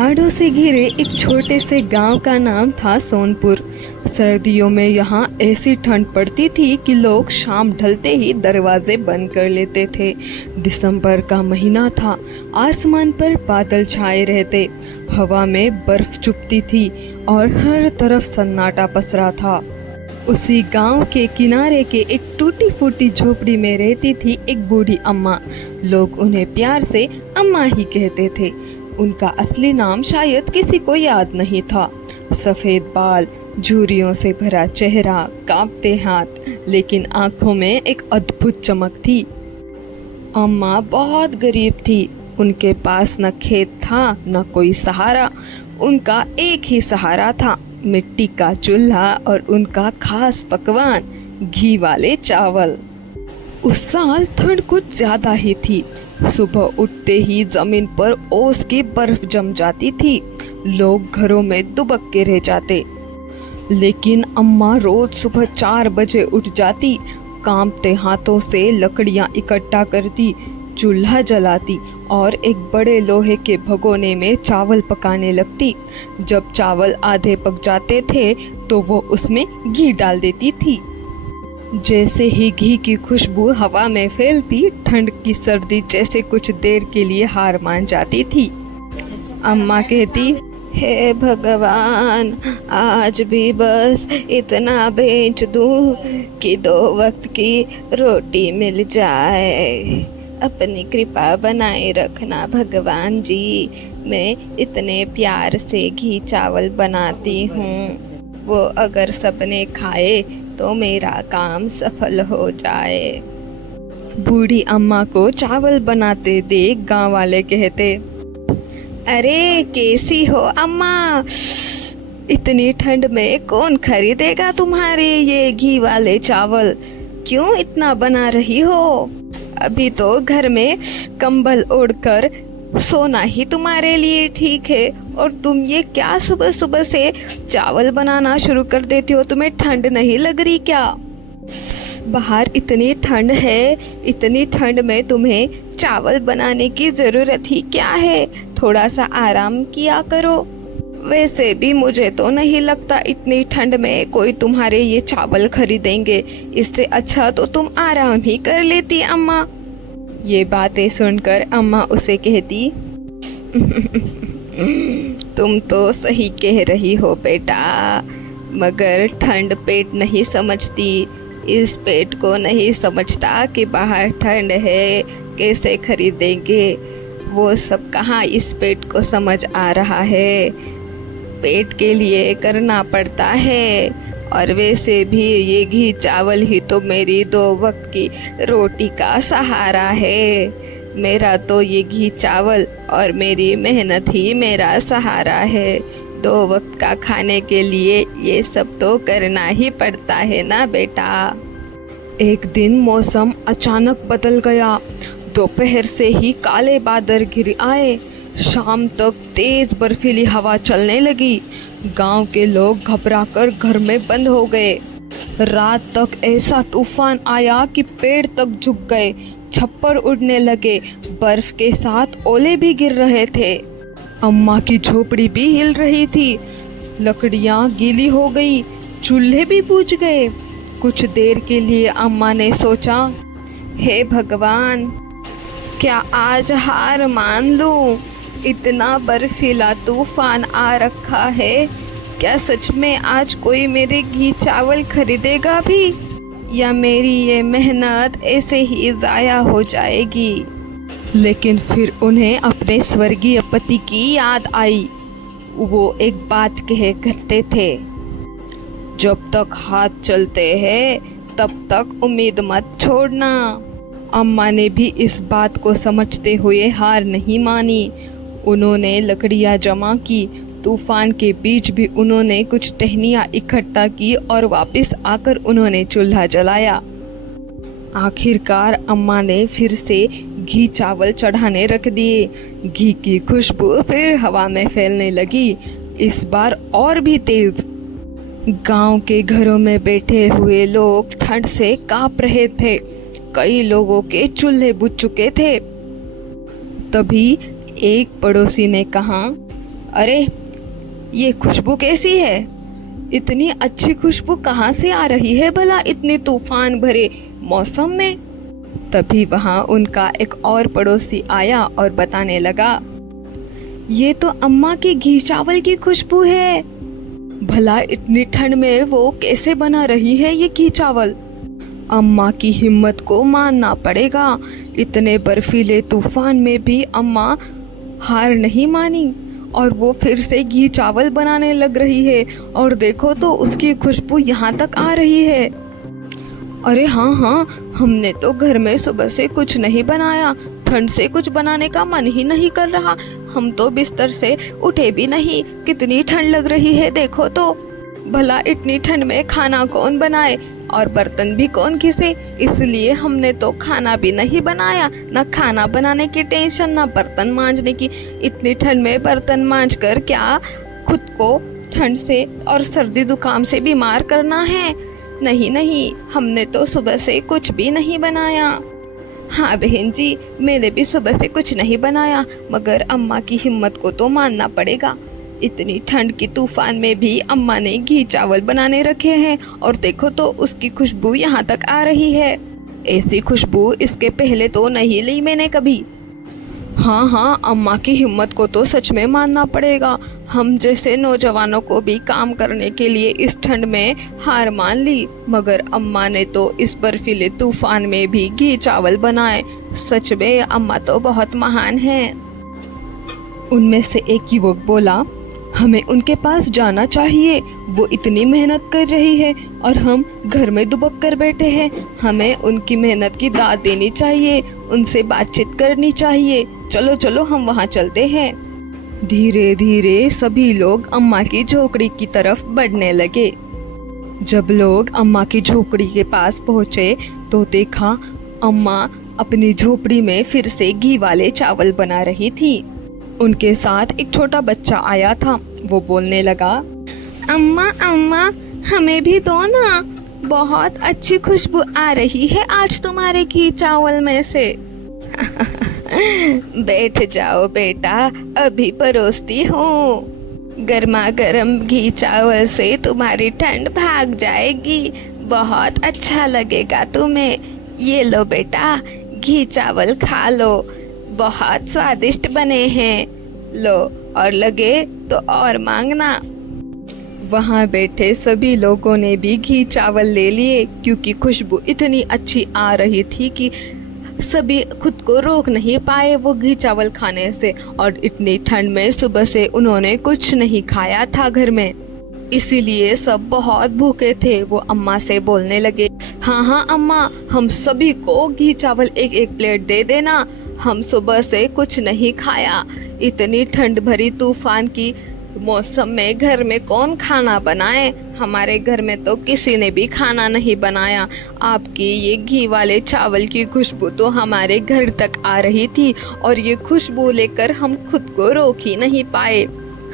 पहाड़ों से घिरे एक छोटे से गांव का नाम था सोनपुर। सर्दियों में यहाँ ऐसी ठंड पड़ती थी कि लोग शाम ढलते ही दरवाजे बंद कर लेते थे। दिसंबर का महीना था, आसमान पर बादल छाए रहते, हवा में बर्फ चुभती थी और हर तरफ सन्नाटा पसरा था। उसी गांव के किनारे के एक टूटी फूटी झोपड़ी में रहती थी एक बूढ़ी अम्मा। लोग उन्हें प्यार से अम्मा ही कहते थे। उनका असली नाम शायद किसी को याद नहीं था। सफेद बाल, झुर्रियों से भरा चेहरा, कांपते हाथ, लेकिन आंखों में एक अद्भुत चमक थी। अम्मा बहुत गरीब थी। उनके पास न खेत था न कोई सहारा। उनका एक ही सहारा था, मिट्टी का चूल्हा और उनका खास पकवान, घी वाले चावल। उस साल ठंड कुछ ज्यादा ही थी। सुबह उठते ही जमीन पर ओस की बर्फ जम जाती थी। लोग घरों में दुबक के रह जाते, लेकिन अम्मा रोज सुबह 4 बजे उठ जाती। कांपते हाथों से लकड़ियां इकट्ठा करती, चूल्हा जलाती और एक बड़े लोहे के भगोने में चावल पकाने लगती। जब चावल आधे पक जाते थे तो वो उसमें घी डाल देती थी। जैसे ही घी की खुशबू हवा में फैलती, ठंड की सर्दी जैसे कुछ देर के लिए हार मान जाती थी। अम्मा कहती, हे भगवान, आज भी बस इतना बेच दूं कि 2 वक्त की रोटी मिल जाए। अपनी कृपा बनाए रखना भगवान जी। मैं इतने प्यार से घी चावल बनाती हूँ, वो अगर सबने खाए तो मेरा काम सफल हो जाए। बूढ़ी अम्मा को चावल बनाते देख गांव वाले कहते, अरे कैसी हो अम्मा, इतनी ठंड में कौन खरीदेगा तुम्हारे ये घी वाले चावल? क्यों इतना बना रही हो? अभी तो घर में कंबल ओढ़कर सोना ही तुम्हारे लिए ठीक है, और तुम ये क्या सुबह सुबह से चावल बनाना शुरू कर देती हो? तुम्हें ठंड नहीं लग रही क्या? बाहर इतनी ठंड है, इतनी ठंड में तुम्हें चावल बनाने की जरूरत ही क्या है? थोड़ा सा आराम किया करो। वैसे भी मुझे तो नहीं लगता इतनी ठंड में कोई तुम्हारे ये चावल खरीदेंगे। इससे अच्छा तो तुम आराम ही कर लेती अम्मा। ये बातें सुनकर अम्मा उसे कहती, तुम तो सही कह रही हो बेटा, मगर ठंड पेट नहीं समझती। इस पेट को नहीं समझता कि बाहर ठंड है, कैसे खरीदेंगे। वो सब कहाँ इस पेट को समझ आ रहा है। पेट के लिए करना पड़ता है, और वैसे भी ये घी चावल ही तो मेरी 2 वक्त की रोटी का सहारा है। मेरा तो ये घी चावल और मेरी मेहनत ही मेरा सहारा है। 2 वक्त का खाने के लिए ये सब तो करना ही पड़ता है ना बेटा। एक दिन मौसम अचानक बदल गया। दोपहर से ही काले बादल घिर आए। शाम तक तेज बर्फीली हवा चलने लगी। गांव के लोग घबराकर घर में बंद हो गए। रात तक ऐसा तूफान आया कि पेड़ तक झुक गए, छप्पर उड़ने लगे, बर्फ के साथ ओले भी गिर रहे थे। अम्मा की झोपड़ी भी हिल रही थी। लकड़ियां गीली हो गई, चूल्हे भी बुझ गए। कुछ देर के लिए अम्मा ने सोचा, हे भगवान, क्या आज हार मान लूं? इतना बर्फीला तूफान आ रखा है, क्या सच में आज कोई मेरे घी चावल खरीदेगा भी, या मेरी ये मेहनत ऐसे ही जाया हो जाएगी? लेकिन फिर उन्हें अपने स्वर्गीय पति की याद आई। वो एक बात कहे करते थे, जब तक हाथ चलते हैं तब तक उम्मीद मत छोड़ना। अम्मा ने भी इस बात को समझते हुए हार नहीं मानी। उन्होंने लकड़ियां जमा की। तूफान के बीच भी उन्होंने कुछ टहनियां इकट्ठा की और वापस आकर उन्होंने चूल्हा जलाया। आखिरकार अम्मा ने फिर से घी चावल चढ़ाने रख दिए। घी की खुशबू फिर हवा में फैलने लगी, इस बार और भी तेज। गांव के घरों में बैठे हुए लोग ठंड से कांप रहे थे। कई लोगों के चूल्हे बुझ चुके थे। तभी एक पड़ोसी ने कहा, अरे ये खुशबू कैसी है? इतनी अच्छी खुशबू कहाँ से आ रही है भला इतने तूफान भरे मौसम में? तभी वहाँ उनका एक और पड़ोसी आया और बताने लगा, ये तो अम्मा की घी चावल की खुशबू है। भला इतनी ठंड में वो कैसे बना रही है ये घी चावल? अम्मा की हिम्मत को मानना पड़ेगा। इतने बर्फीले तूफान में भी अम्मा हार नहीं मानी और वो फिर से घी चावल बनाने लग रही है। और देखो तो उसकी खुशबू यहाँ तक आ रही है। अरे हाँ हाँ, हमने तो घर में सुबह से कुछ नहीं बनाया। ठंड से कुछ बनाने का मन ही नहीं कर रहा। हम तो बिस्तर से उठे भी नहीं। कितनी ठंड लग रही है देखो तो। भला इतनी ठंड में खाना कौन बनाए और बर्तन भी कौन घिसे? इसलिए हमने तो खाना भी नहीं बनाया। ना खाना बनाने की टेंशन, ना बर्तन मांजने की। इतनी ठंड में बर्तन मांज कर क्या खुद को ठंड से और सर्दी जुकाम से बीमार करना है? नहीं नहीं, हमने तो सुबह से कुछ भी नहीं बनाया। हाँ बहन जी, मैंने भी सुबह से कुछ नहीं बनाया, मगर अम्मा की हिम्मत को तो मानना पड़ेगा। इतनी ठंड की तूफान में भी अम्मा ने घी चावल बनाने रखे हैं और देखो तो उसकी खुशबू यहाँ तक आ रही है। ऐसी खुशबू इसके पहले तो नहीं ली मैंने कभी। हाँ हाँ, अम्मा की हिम्मत को तो सच में मानना पड़ेगा। हम जैसे नौजवानों को भी काम करने के लिए इस ठंड में हार मान ली, मगर अम्मा ने तो इस बर्फीले तूफान में भी घी चावल बनाए। सच में अम्मा तो बहुत महान हैं। उनमें से एक युवक बोला, हमें उनके पास जाना चाहिए। वो इतनी मेहनत कर रही है और हम घर में दुबक कर बैठे हैं। हमें उनकी मेहनत की दाद देनी चाहिए, उनसे बातचीत करनी चाहिए। चलो चलो, हम वहाँ चलते हैं। धीरे धीरे सभी लोग अम्मा की झोपड़ी की तरफ बढ़ने लगे। जब लोग अम्मा की झोपड़ी के पास पहुँचे तो देखा अम्मा अपनी झोपड़ी में फिर से घी वाले चावल बना रही थी। उनके साथ एक छोटा बच्चा आया था। वो बोलने लगा, अम्मा अम्मा, हमें भी दो ना। बहुत अच्छी खुशबू आ रही है आज तुम्हारे घी चावल में से। बैठ जाओ बेटा, अभी परोसती हूँ। गर्मा गर्म घी चावल से तुम्हारी ठंड भाग जाएगी। बहुत अच्छा लगेगा तुम्हें। ये लो बेटा, घी चावल खा लो। बहुत स्वादिष्ट बने हैं। लो, और लगे तो और मांगना। वहाँ बैठे सभी लोगों ने भी घी चावल ले लिए, क्योंकि खुशबू इतनी अच्छी आ रही थी कि सभी खुद को रोक नहीं पाए वो घी चावल खाने से। और इतनी ठंड में सुबह से उन्होंने कुछ नहीं खाया था घर में, इसीलिए सब बहुत भूखे थे। वो अम्मा से बोलने लगे, हाँ हाँ अम्मा, हम सभी को घी चावल एक एक प्लेट दे देना। हम सुबह से कुछ नहीं खाया। इतनी ठंड भरी तूफान की मौसम में घर में कौन खाना बनाए? हमारे घर में तो किसी ने भी खाना नहीं बनाया। आपकी ये घी वाले चावल की खुशबू तो हमारे घर तक आ रही थी और ये खुशबू लेकर हम खुद को रोक ही नहीं पाए।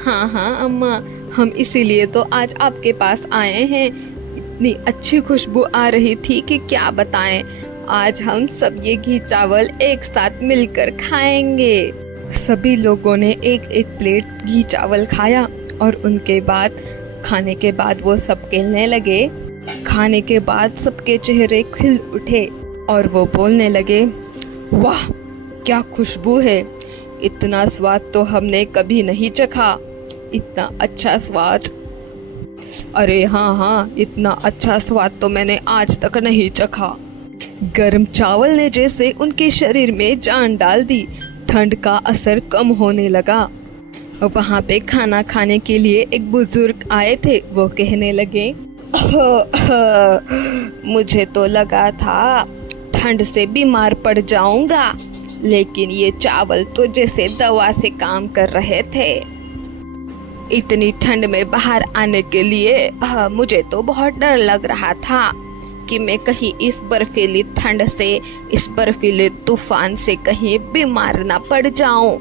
हाँ हाँ अम्मा, हम इसीलिए तो आज आपके पास आए हैं। इतनी अच्छी खुशबू आ रही थी कि क्या बताएं। आज हम सब ये घी चावल एक साथ मिलकर खाएंगे। सभी लोगों ने एक एक प्लेट घी चावल खाया और उनके बाद खाने के बाद वो सब कहने लगे। खाने के बाद सबके चेहरे खिल उठे और वो बोलने लगे, वाह क्या खुशबू है। इतना स्वाद तो हमने कभी नहीं चखा। इतना अच्छा स्वाद, अरे हाँ हाँ, इतना अच्छा स्वाद तो मैंने आज तक नहीं चखा। गर्म चावल ने जैसे उनके शरीर में जान डाल दी। ठंड का असर कम होने लगा। वहाँ पे खाना खाने के लिए एक बुजुर्ग आए थे। वो कहने लगे, मुझे तो लगा था ठंड से बीमार पड़ जाऊंगा, लेकिन ये चावल तो जैसे दवा से काम कर रहे थे। इतनी ठंड में बाहर आने के लिए मुझे तो बहुत डर लग रहा था कि मैं कहीं इस बर्फीली ठंड से, इस बर्फीले तूफान से कहीं बीमार ना पड़ जाऊं।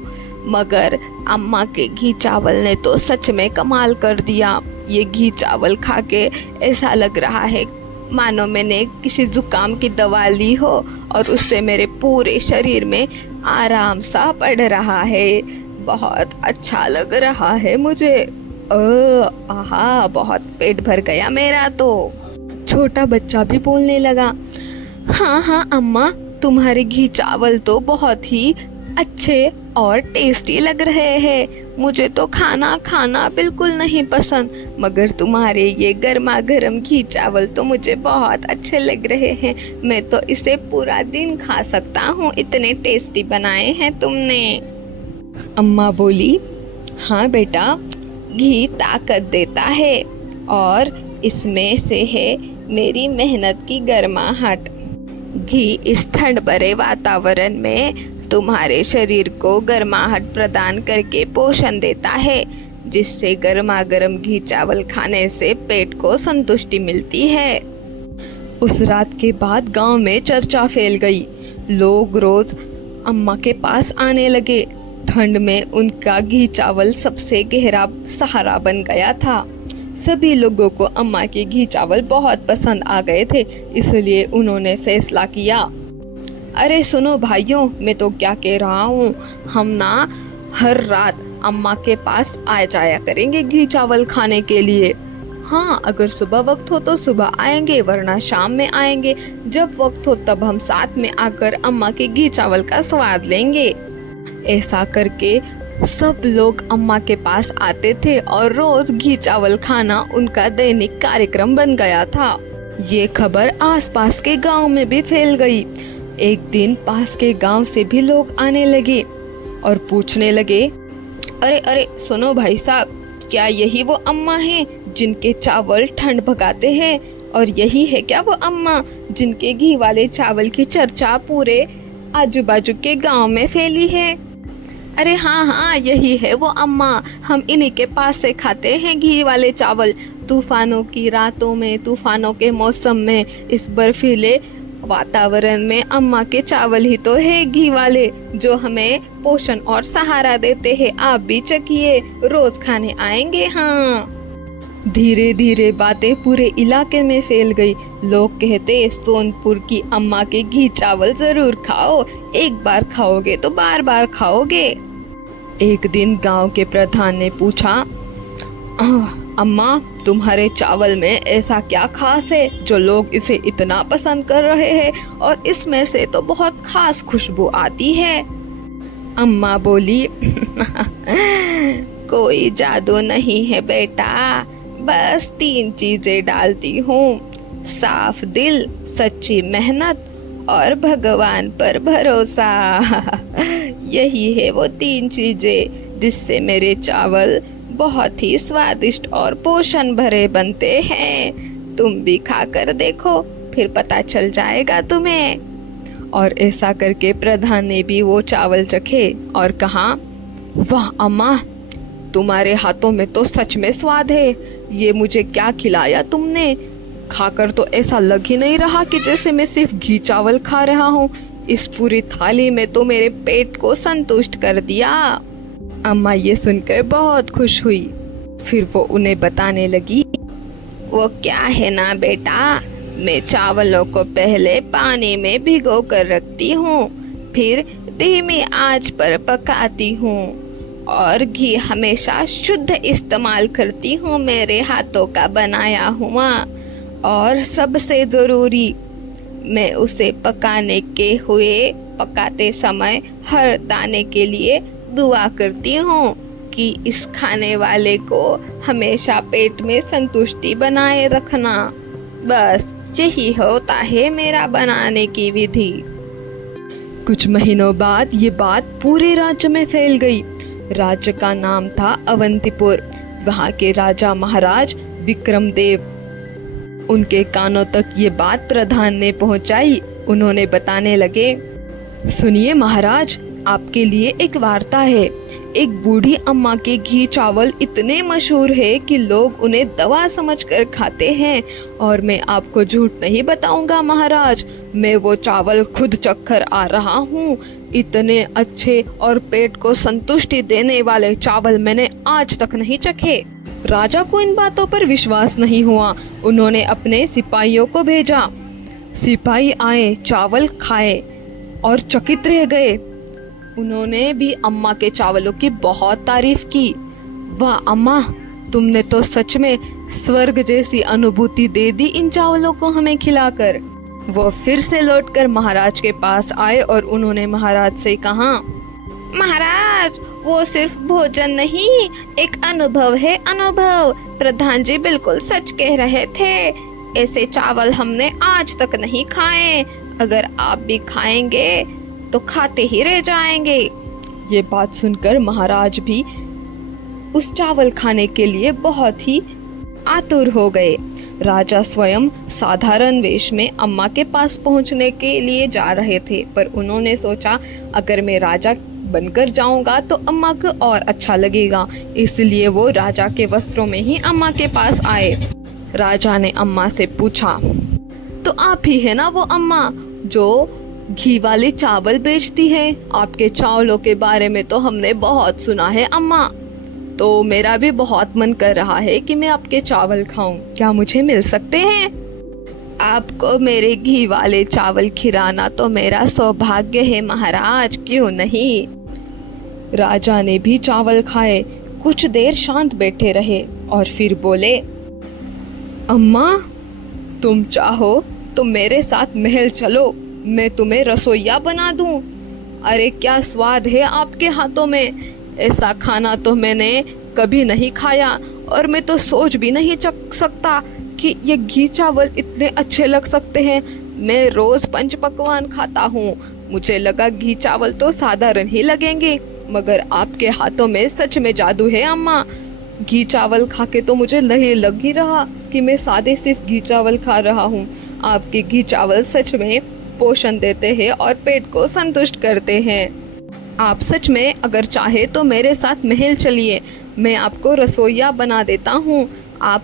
मगर अम्मा के घी चावल ने तो सच में कमाल कर दिया। ये घी चावल खा के ऐसा लग रहा है मानो मैंने किसी जुकाम की दवा ली हो और उससे मेरे पूरे शरीर में आराम सा पड़ रहा है। बहुत अच्छा लग रहा है मुझे। आहा, बहुत पेट भर गया मेरा तो। छोटा बच्चा भी बोलने लगा, हाँ हाँ अम्मा, तुम्हारे घी चावल तो बहुत ही अच्छे और टेस्टी लग रहे हैं। मुझे तो खाना खाना बिल्कुल नहीं पसंद, मगर तुम्हारे ये गर्मा गर्म घी चावल तो मुझे बहुत अच्छे लग रहे हैं। मैं तो इसे पूरा दिन खा सकता हूँ, इतने टेस्टी बनाए हैं तुमने। अम्मा बोली, हाँ बेटा, घी ताकत देता है और इसमें से है मेरी मेहनत की गर्माहट। घी इस ठंड भरे वातावरण में तुम्हारे शरीर को गर्माहट प्रदान करके पोषण देता है, जिससे गर्मा गर्म घी चावल खाने से पेट को संतुष्टि मिलती है। उस रात के बाद गांव में चर्चा फैल गई। लोग रोज अम्मा के पास आने लगे। ठंड में उनका घी चावल सबसे गहरा सहारा बन गया था। सभी लोगों को अम्मा के घी चावल बहुत पसंद आ गए थे, इसलिए उन्होंने फैसला किया, अरे सुनो भाइयों, मैं तो क्या कह रहा हूँ, हम ना हर रात अम्मा के पास आ जाया करेंगे घी चावल खाने के लिए। हाँ, अगर सुबह वक्त हो तो सुबह आएंगे, वरना शाम में आएंगे। जब वक्त हो तब हम साथ में आकर अम्मा के घी चावल का स्वाद लेंगे। ऐसा करके सब लोग अम्मा के पास आते थे और रोज घी चावल खाना उनका दैनिक कार्यक्रम बन गया था। ये खबर आसपास के गांव में भी फैल गई। एक दिन पास के गांव से भी लोग आने लगे और पूछने लगे, अरे अरे सुनो भाई साहब, क्या यही वो अम्मा हैं जिनके चावल ठंड भगाते हैं? और यही है क्या वो अम्मा जिनके घी वाले चावल की चर्चा पूरे आजू बाजू के गांव में फैली है? अरे हाँ हाँ, यही है वो अम्मा, हम इन्हीं के पास से खाते हैं घी वाले चावल। तूफानों की रातों में, तूफानों के मौसम में, इस बर्फीले वातावरण में अम्मा के चावल ही तो है घी वाले, जो हमें पोषण और सहारा देते हैं। आप भी चखिए, रोज खाने आएंगे। हाँ। धीरे धीरे बातें पूरे इलाके में फैल गई। लोग कहते, सोनपुर की अम्मा के घी चावल जरूर खाओ, एक बार खाओगे तो बार बार खाओगे। एक दिन गांव के प्रधान ने पूछा, अम्मा, तुम्हारे चावल में ऐसा क्या खास है जो लोग इसे इतना पसंद कर रहे हैं, और इसमें से तो बहुत खास खुशबू आती है। अम्मा बोली, कोई जादू नहीं है बेटा, बस 3 चीजें डालती हूँ, साफ दिल, सच्ची मेहनत और भगवान पर भरोसा। यही है वो 3 चीजें जिससे मेरे चावल बहुत ही स्वादिष्ट और पोषण भरे बनते हैं। तुम भी खाकर देखो, फिर पता चल जाएगा तुम्हें। और ऐसा करके प्रधान ने भी वो चावल चखे और कहा, वाह अम्मा, तुम्हारे हाथों में तो सच में स्वाद है। ये मुझे क्या खिलाया तुमने? खाकर तो ऐसा लग ही नहीं रहा कि जैसे मैं सिर्फ घी चावल खा रहा हूँ। इस पूरी थाली में तो मेरे पेट को संतुष्ट कर दिया। अम्मा ये सुनकर बहुत खुश हुई। फिर वो उन्हें बताने लगी, वो क्या है ना बेटा, मैं चावलों को पहले पानी में भिगो कर रखती हूँ, फिर धीमी आंच पर पकाती हूँ और घी हमेशा शुद्ध इस्तेमाल करती हूँ, मेरे हाथों का बनाया हुआ। और सबसे ज़रूरी, मैं उसे पकाते समय हर दाने के लिए दुआ करती हूँ कि इस खाने वाले को हमेशा पेट में संतुष्टि बनाए रखना। बस यही होता है मेरा बनाने की विधि। कुछ महीनों बाद ये बात पूरे राज्य में फैल गई। राज्य का नाम था अवंतीपुर। वहाँ के राजा महाराज विक्रमदेव, उनके कानों तक ये बात प्रधान ने पहुंचाई। उन्होंने बताने लगे, सुनिए महाराज, आपके लिए एक वार्ता है। एक बूढ़ी अम्मा के घी चावल इतने मशहूर है कि लोग उन्हें दवा समझकर खाते हैं। और मैं आपको झूठ नहीं बताऊंगा महाराज, मैं वो चावल खुद चखकर आ रहा हूँ। इतने अच्छे और पेट को संतुष्टि देने वाले चावल मैंने आज तक नहीं चखे। राजा को इन बातों पर विश्वास नहीं हुआ। उन्होंने अपने सिपाहियों को भेजा। सिपाही आए, चावल खाए और चकित रह गए। उन्होंने भी अम्मा के चावलों की बहुत तारीफ की। वाह अम्मा, तुमने तो सच में स्वर्ग जैसी अनुभूति दे दी इन चावलों को हमें खिलाकर। वो फिर से लौटकर महाराज के पास आए और उन्होंने महाराज से कहा, महाराज, वो सिर्फ भोजन नहीं, एक अनुभव है, अनुभव। प्रधान जी बिल्कुल सच कह रहे थे। ऐसे चावल हमने आज तक नहीं खाए। अगर आप भी खाएंगे तो खाते ही रह जाएंगे। ये बात सुनकर महाराज भी उस चावल खाने के लिए बहुत ही आतुर हो गए। राजा स्वयं साधारण वेश में अम्मा के पास पहुंचने के लिए जा रहे थे, पर उन्होंने सोचा अगर मैं राजा बनकर जाऊंगा तो अम्मा को और अच्छा लगेगा, इसलिए वो राजा के वस्त्रों में ही अम्मा के पास आए। राजा ने अम्मा से पूछा, तो आप ही है ना वो अम्मा जो घी वाले चावल बेचती है? आपके चावलों के बारे में तो हमने बहुत सुना है अम्मा, तो मेरा भी बहुत मन कर रहा है कि मैं आपके चावल खाऊं। क्या मुझे मिल सकते हैं? आपको मेरे घी वाले चावल खिलाना तो मेरा सौभाग्य है महाराज, क्यों नहीं। राजा ने भी चावल खाए, कुछ देर शांत बैठे रहे और फिर बोले, अम्मा, तुम चाहो तो मेरे साथ महल चलो, मैं तुम्हें रसोइया बना दूं। अरे क्या स्वाद है आपके हाथों में, ऐसा खाना तो मैंने कभी नहीं खाया और मैं तो सोच भी नहीं सकता कि ये घी चावल इतने अच्छे लग सकते हैं। मैं रोज पंच पकवान खाता हूँ, मुझे लगा घी चावल तो साधारण ही लगेंगे, मगर आपके हाथों में सच में जादू है अम्मा। घी चावल खा के तो मुझे लग ही रहा कि मैं सादे सिर्फ घी चावल खा रहा हूँ। आपके घी चावल सच में पोषण देते हैं और पेट को संतुष्ट करते हैं। आप सच में अगर चाहे तो मेरे साथ महल चलिए, मैं आपको रसोइया बना देता हूँ। आप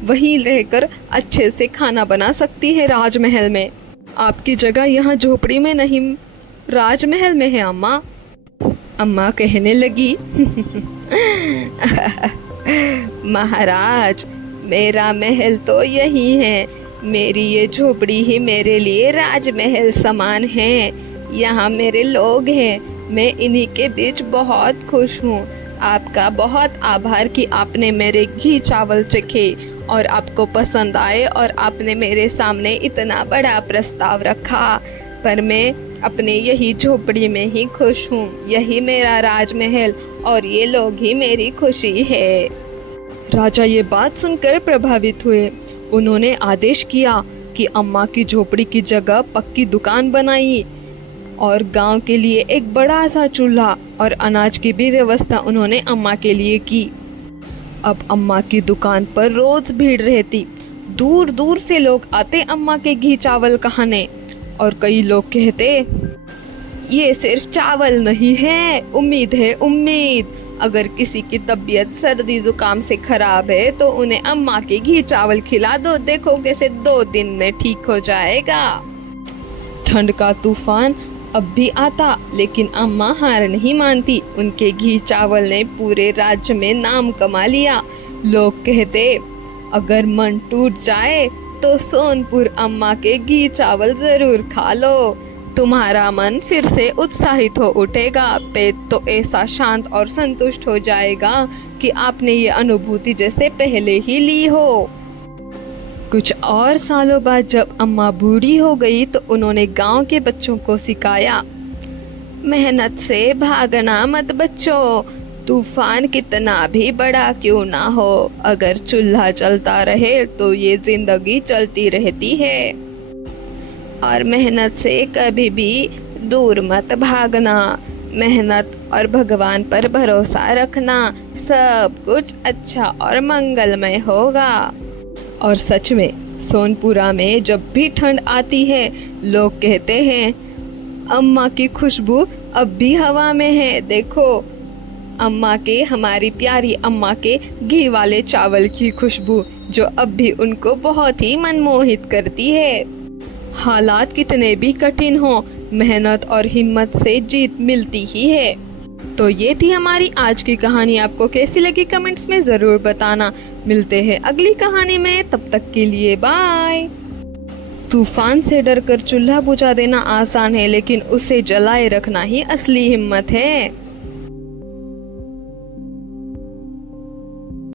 वहीं रहकर अच्छे से खाना बना सकती है राजमहल में। आपकी जगह यहाँ झोपड़ी में नहीं, राजमहल में है अम्मा। अम्मा कहने लगी, महाराज, मेरा महल तो यही है, मेरी ये झोपड़ी ही मेरे लिए राजमहल समान है। यहाँ मेरे लोग हैं, मैं इन्हीं के बीच बहुत खुश हूँ। आपका बहुत आभार कि आपने मेरे घी चावल चखे और आपको पसंद आए और आपने मेरे सामने इतना बड़ा प्रस्ताव रखा, पर मैं अपने यही झोपड़ी में ही खुश हूँ। यही मेरा राजमहल और ये लोग ही मेरी खुशी है। राजा ये बात सुनकर प्रभावित हुए। उन्होंने आदेश किया कि अम्मा की झोपड़ी की जगह पक्की दुकान बनाई और गांव के लिए एक बड़ा सा चूल्हा और अनाज की भी व्यवस्था उन्होंने अम्मा के लिए की। अब अम्मा की दुकान पर रोज भीड़ रहती, दूर दूर से लोग आते अम्मा के घी चावल खाने, और कई लोग कहते, ये सिर्फ चावल नहीं है, उम्मीद है, उम्मीद। अगर किसी की तबीयत सर्दी जुकाम से खराब है तो उन्हें अम्मा के घी चावल खिला दो, देखो कैसे 2 दिन में ठीक हो जाएगा। ठंड का तूफान अब भी आता, लेकिन अम्मा हार नहीं मानती। उनके घी चावल ने पूरे राज्य में नाम कमा लिया। लोग कहते, अगर मन टूट जाए तो सोनपुर अम्मा के घी चावल जरूर खा लो, तुम्हारा मन फिर से उत्साहित हो उठेगा, पेट तो ऐसा शांत और संतुष्ट हो जाएगा कि आपने ये अनुभूति जैसे पहले ही ली हो। कुछ और सालों बाद जब अम्मा बूढ़ी हो गई तो उन्होंने गांव के बच्चों को सिखाया, मेहनत से भागना मत बच्चों, तूफान कितना भी बड़ा क्यों ना हो, अगर चूल्हा चलता रहे तो ये जिंदगी चलती रहती है। और मेहनत से कभी भी दूर मत भागना, मेहनत और भगवान पर भरोसा रखना, सब कुछ अच्छा और मंगलमय होगा। और सच में सोनपुरा में जब भी ठंड आती है, लोग कहते हैं, अम्मा की खुशबू अब भी हवा में है, देखो अम्मा के, हमारी प्यारी अम्मा के घी वाले चावल की खुशबू, जो अब भी उनको बहुत ही मनमोहित करती है। हालात कितने भी कठिन हो, मेहनत और हिम्मत से जीत मिलती ही है। तो ये थी हमारी आज की कहानी। आपको कैसी लगी कमेंट्स में ज़रूर बताना। मिलते हैं अगली कहानी में, तब तक के लिए बाय। तूफान से डरकर चूल्हा बुझा देना आसान है, लेकिन उसे जलाए रखना ही असली हिम्मत है।